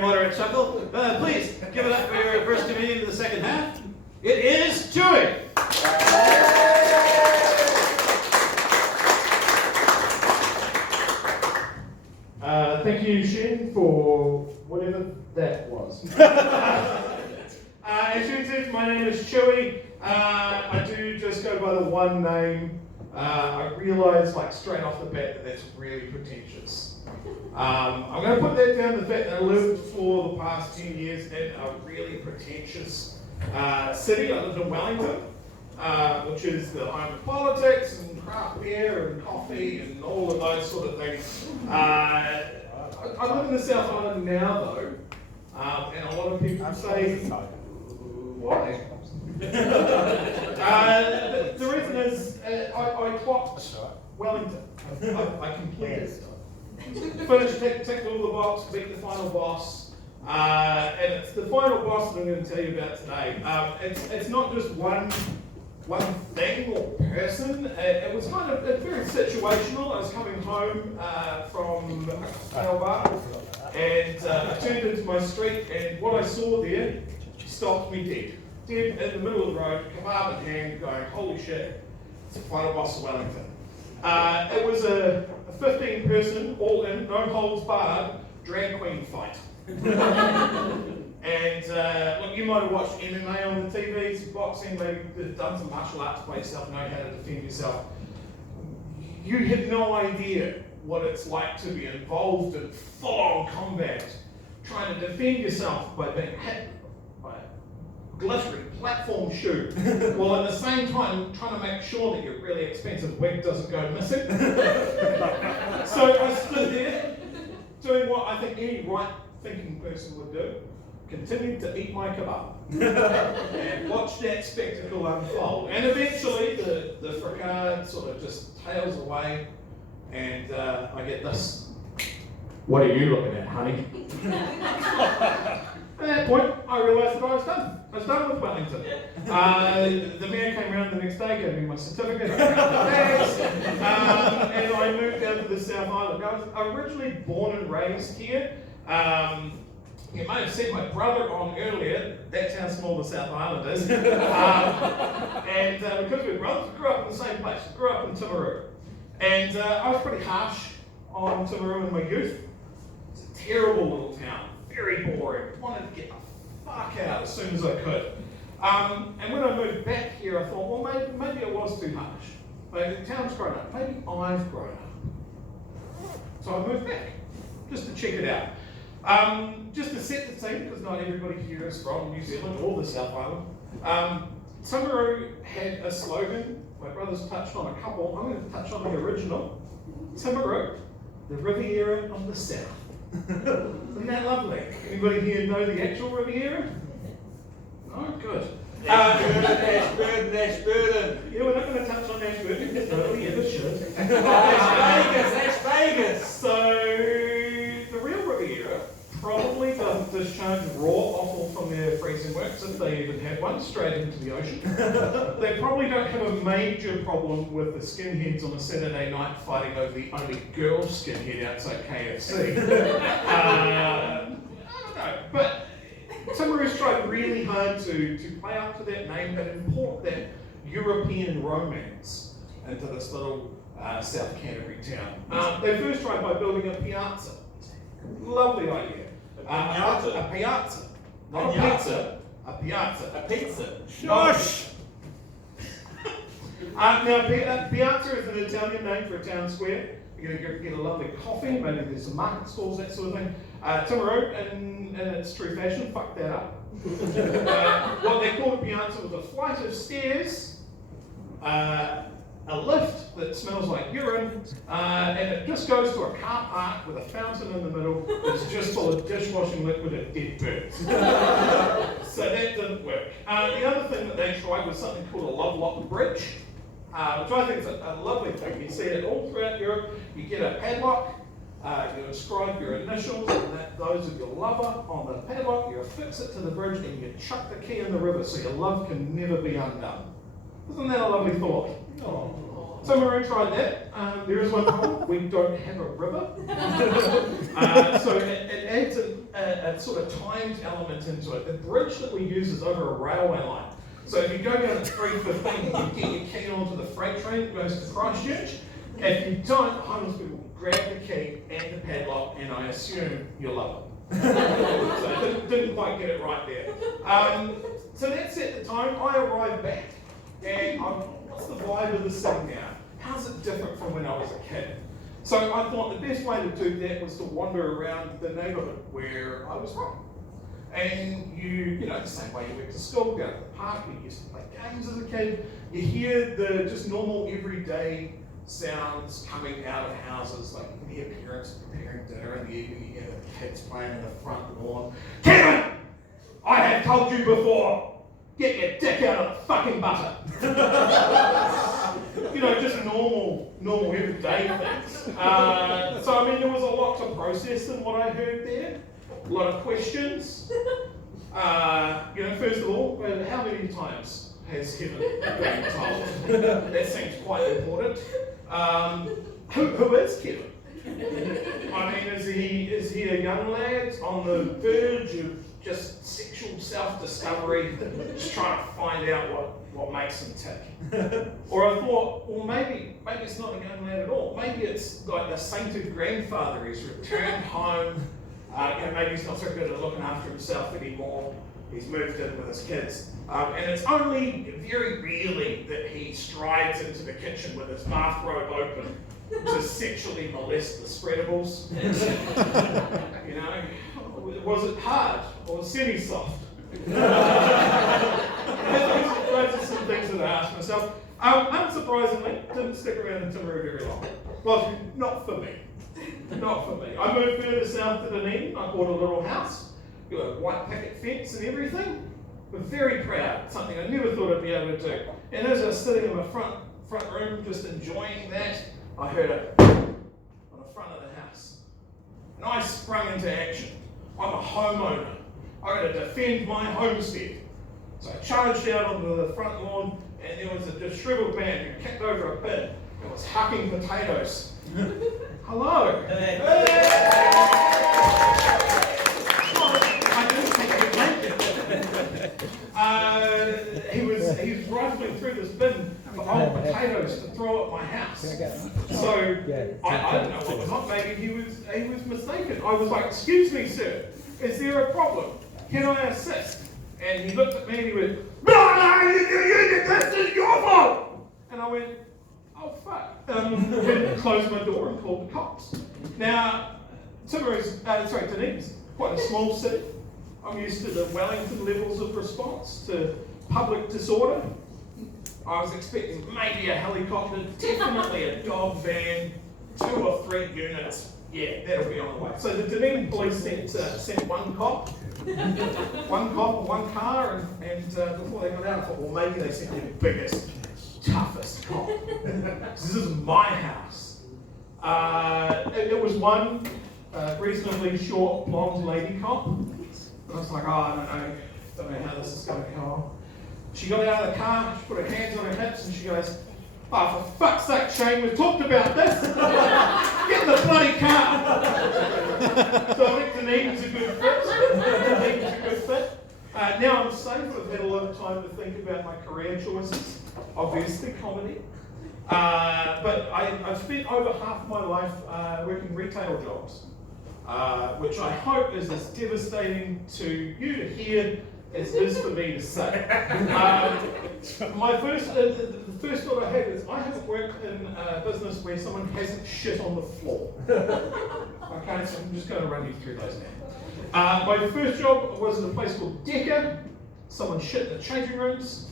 Moderate chuckle. Please give it up for your first comedian in the second half. It is Chewy. Thank you, Shen, for whatever that was. As Shen says, my name is Chewy. I do just go by the one name. I realise, like, straight off the bat that that's really pretentious. I'm going to put that down to the fact that I lived for the past 10 years in a really pretentious city. I lived in Wellington, which is the home of politics and craft beer and coffee and all of those sort of things. I live in the South Island now, though, and a lot of people say, why? The reason is I clocked Wellington. I completed it. Finished, ticked all the box, beat the final boss, and it's the final boss that I'm going to tell you about today. It's not just one thing or person. It was kind of very situational. I was coming home from a cocktail bar, and I turned into my street, and what I saw there stopped me dead in the middle of the road, kebab in hand, going, holy shit, it's the final boss of Wellington. It was a 15-person, all in, no holds barred, drag queen fight. And look, you might have watched MMA on the TVs, boxing, maybe done some martial arts by yourself, know how to defend yourself. You have no idea what it's like to be involved in full-on combat, trying to defend yourself by being hit by a glittery platform shoe, while at the same time trying to make sure that your really expensive wig doesn't go missing. So I stood there, doing what I think any right-thinking person would do, continued to eat my kebab, and watch that spectacle unfold. And eventually the fricade sort of just tails away, and I get this. What are you looking at, honey? At that point, I realised that I was done. I was done with Wellington. The mayor came around the next day, gave me my certificate, and I moved down to the South Island. I was originally born and raised here. You may have seen my brother on earlier. That's how small the South Island is. And because we're brothers, we grew up in the same place. We grew up in Timaru. And I was pretty harsh on Timaru in my youth. It's a terrible little town. Very boring. Wanted to get the fuck out as soon as I could. And when I moved back here, I thought, well, maybe I was too harsh. Maybe the town's grown up. Maybe I've grown up. So I moved back, just to check it out. Just to set the scene, because not everybody here is from New Zealand or the South Island. Timaru had a slogan. My brother's touched on a couple. I'm going to touch on the original. Timaru, the Riviera of the South. Isn't that lovely? Anybody here know the actual Riviera? No? Good. Ashburton. Yeah, we're not going to touch on Ashburton, because nobody ever should. That's Vegas. So, the real Riviera probably doesn't discharge raw offal from their freezing works, if they even have one, straight into the ocean. They probably don't have a major problem with the skinheads on a Saturday night fighting over the only girl skinhead outside KFC. I don't know, but Timaru's tried really hard to play up to that name and import that European romance into this little South Canterbury town. They first tried by building a piazza. Lovely idea. A piazza. Not a pizza. A piazza. A pizza. Shush! Now, piazza is an Italian name for a town square. You're going to get a lovely coffee, maybe there's some market stalls, that sort of thing. Timaru, in its true fashion, fucked that up. What they called a piazza was a flight of stairs, a lift that smells like urine, and it just goes to a car park with a fountain in the middle that's just full of dishwashing liquid and dead birds. So that didn't work. The other thing that they tried was something called a love lock bridge, which I think is a lovely thing. You see it all throughout Europe. You get a padlock, you inscribe your initials and those of your lover on the padlock, you affix it to the bridge, and you chuck the key in the river so your love can never be undone. Isn't that a lovely thought? Oh. So Timaru tried that. There is one problem. We don't have a river. So it adds a sort of timed element into it. The bridge that we use is over a railway line. So if you go down at 3:15, you get your key onto the freight train that goes to Christchurch. If you don't, homeless people grab the key and the padlock, and I assume you'll love it. So I didn't quite get it right there. So that's at the time. I arrived back, and what's the vibe of the city now? How's it different from when I was a kid? So I thought the best way to do that was to wander around the neighbourhood where I was from. And you know, the same way you went to school, go to the park, you used to play games as a kid, you hear the just normal everyday sounds coming out of houses, like you can hear parents preparing dinner in the evening, you hear the kids playing in the front lawn. Kevin! I have told you before, get your dick out of the fucking butter. You know, just normal everyday things. So I mean, there was a lot to process in what I heard there. A lot of questions. You know, first of all, how many times has Kevin been told? That seems quite important. Who is Kevin? I mean, is he a young lad on the verge of just sexual self-discovery, just trying to find out what makes him tick? Or I thought, well, maybe it's not a young lad at all. Maybe it's like the sainted grandfather. He's returned home. You know, maybe he's not so good at looking after himself anymore. He's moved in with his kids. And it's only very rarely that he strides into the kitchen with his bathrobe open to sexually molest the spreadables. You know, was it hard or semi-soft? Those are some things that I asked myself. Unsurprisingly, didn't stick around in Timaru very long. Well, not for me. Not for me. I moved further south to Dunedin. I bought a little house, got a white picket fence and everything. I'm very proud. Something I never thought I'd be able to do. And as I was sitting in my front room, just enjoying that, I heard it on the front of the house. And I sprung into action. I'm a homeowner. I've got to defend my homestead. So I charged out onto the front lawn, and there was a disheveled man who kicked over a bin and was hucking potatoes. Hello. Hey. I didn't think he'd make it. He was rifling through this bin for old potatoes to throw at my house. So I don't know what was up. Maybe he was mistaken. I was like, "Excuse me, sir, is there a problem? Can I assist?" And he looked at me and he went, "No, this is your fault." And I went, "Oh fuck!" And closed my door and called the cops. Now, Dunedin's quite a small city. I'm used to the Wellington levels of response to public disorder. I was expecting maybe a helicopter, definitely a dog van, 2 or 3 units. Yeah, that'll be on the way. So the Dunedin police sent one cop and one car, and before they got out, I thought, well, maybe they sent their biggest, toughest cop. This is my house. It was one reasonably short, blonde lady cop. And I was like, oh, I don't know how this is going to go. She got out of the car, she put her hands on her hips, and she goes, "Oh, for fuck's sake, Shane, we've talked about this. Get in the bloody car." So I think Dunedin's a good fit. Now I'm safe. I've had a lot of time to think about my career choices. Obviously, comedy. But I've spent over half my life working retail jobs, which I hope is as devastating to you to hear as it is for me to say. The first thought I had is I haven't worked in a business where someone hasn't shit on the floor. Okay, so I'm just going to run you through those now. My first job was in a place called Decca. Someone shit in the changing rooms.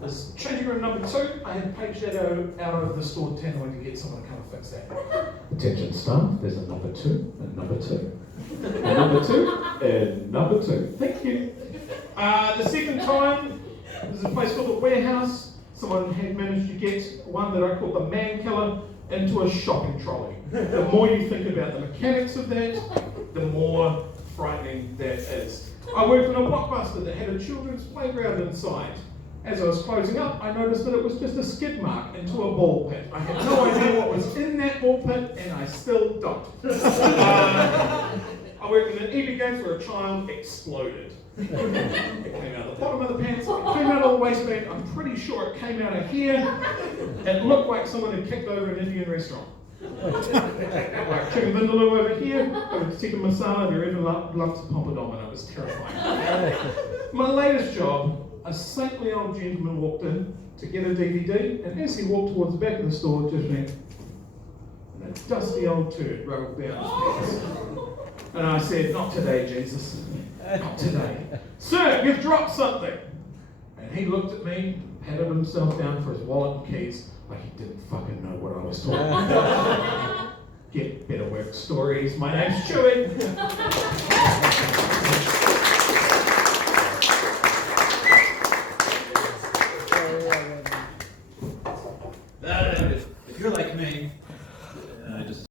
This changing room number 2, I had paged that out of the store tannoy to get someone to come and fix that. Attention staff, there's a number 2, and number 2, and number 2, and number 2. Thank you. The second time, there's a place called the Warehouse. Someone had managed to get one that I called the man killer into a shopping trolley. The more you think about the mechanics of that, the more frightening that is. I worked in a Blockbuster that had a children's playground inside. As I was closing up, I noticed that it was just a skid mark into a ball pit. I had no idea what was in that ball pit, and I still don't. I I worked in an EB Games where a child exploded. It came out the bottom of the pants, it came out of the waistband, I'm pretty sure it came out of here. It looked like someone had kicked over an Indian restaurant. Like chicken vindaloo over here, over tikka masala, and even lumps of pompadom, and it was terrifying. My latest job, a saintly old gentleman walked in to get a DVD, and as he walked towards the back of the store, just went, and a dusty old turd rolled down his pants. And I said, not today, Jesus. Not today. Sir, you've dropped something. And he looked at me, patted himself down for his wallet and keys, like he didn't fucking know what I was talking about. Get better work stories. My name's Chewy.